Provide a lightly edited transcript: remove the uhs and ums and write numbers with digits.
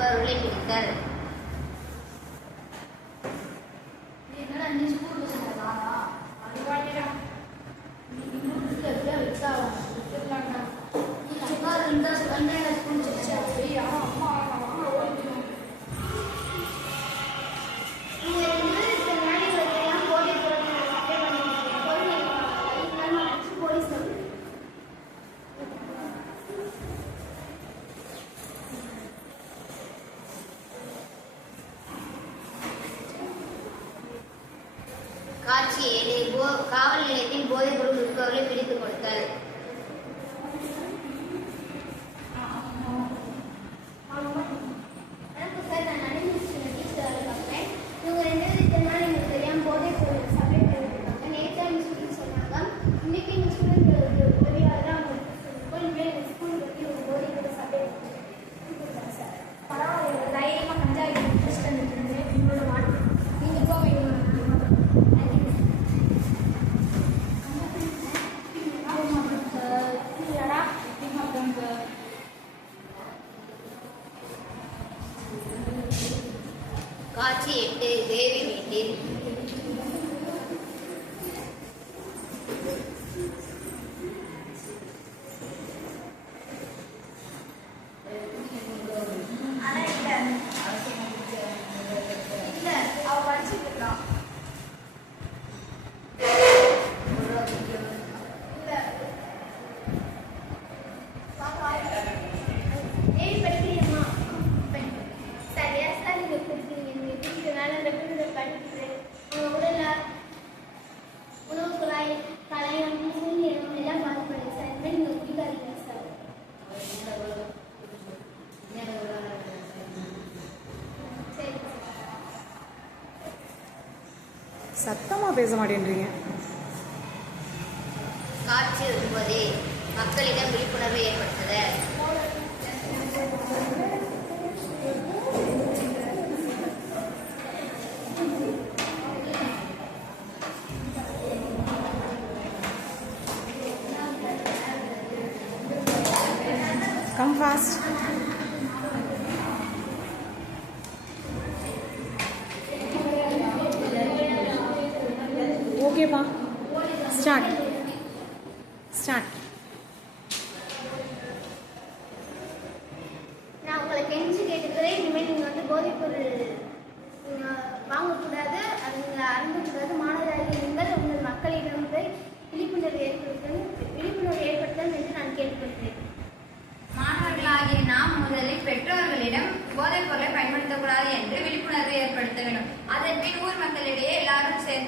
விற்பவர்களை பிடித்தல். காட்சி 7 காவல் நிலையத்தில் போதைப் பொருள் விற்பவர்களை பிடித்துக் கொடுத்தல். காட்சி 8 தேவி வீட்டில். சத்தமா பேச மாட்டேன்றீங்க. காட்சி 9 மக்களிடம் விழிப்புணர்வை ஏற்படுத்துதல். Come fast. Okay, pa. Start. நான் உங்களை கெஞ்சி கேட்டுக்கிறேன். இனிமேல் நீங்கள் வந்து போதைப்பொருள் வாங்கக்கூடாது, அது நீங்கள் அருந்தக்கூடாது. மாணவராகிய நீங்கள் உங்கள் மக்களிடம் போய் விழிப்புணர்வு ஏற்படுத்தல் என்று நான் கேட்டுக்கொள்கிறேன். மாணவர்களாகிய நாம் முதலில் பெற்றோர்களிடம் போதைப் பொருளை பயன்படுத்தக்கூடாது என்று விழிப்புணர்வு ஏற்படுத்த வேண்டும். அதன் பின் ஊர் மக்களிடையே எல்லாரும் சேர்ந்து